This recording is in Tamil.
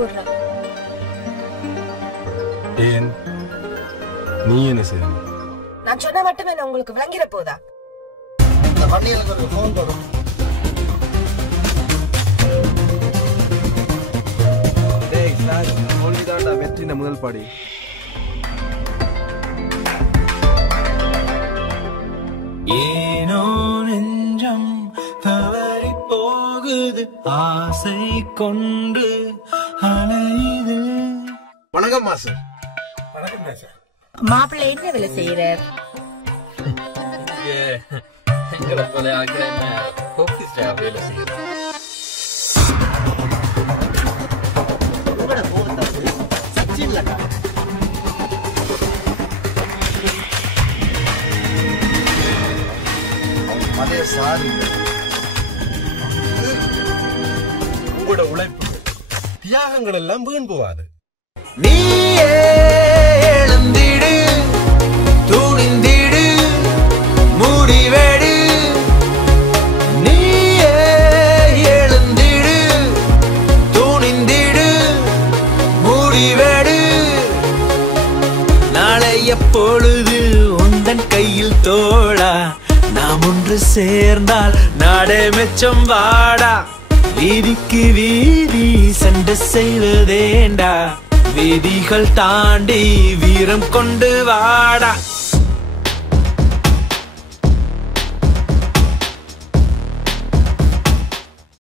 கூடுறா. ஏன் நீ என்ன செய்யணும்? நான் சொன்ன மட்டுமே நான் உங்களுக்கு விளங்கிட போதா? இந்த வண்டிகளுக்கு ஒரு ஃபோன் போடும். டேய் சார், தோல்விதான்டா வெற்றின முதல் பாடி. ஏனோ நெஞ்சம் தவறி போகுது, ஆசை கொண்டு அலையுது. வணக்கம் மாசு. வணக்கம் சார். மாப்பிள்ளை என்ன வேலை செய்யறார்? எங்களை போல ஆஃபீஸ் ஸ்டாஃப் வேலை செய்யறது. உங்களோட போன் தான் சச்சி இல்லக்கா. அதே சாரி. உங்களோட உழைப்பு தியாகங்கள் எல்லாம் வீண் போவாது. நீயே எழுந்திடு, துணிந்திடு, முடிவெடு. நீயே எழுந்திடு, துணிந்திடு, முடிவெடு. நாளைய பொழுது உந்தன் கையில் தோழா, நாம் ஒன்று சேர்ந்தால் நாடே மெச்சம் வாடா. வீதிக்கு வீதி சண்டை செய்வதேண்டா, வீதிகள் தாண்டி வீரம் கொண்டு வாடா.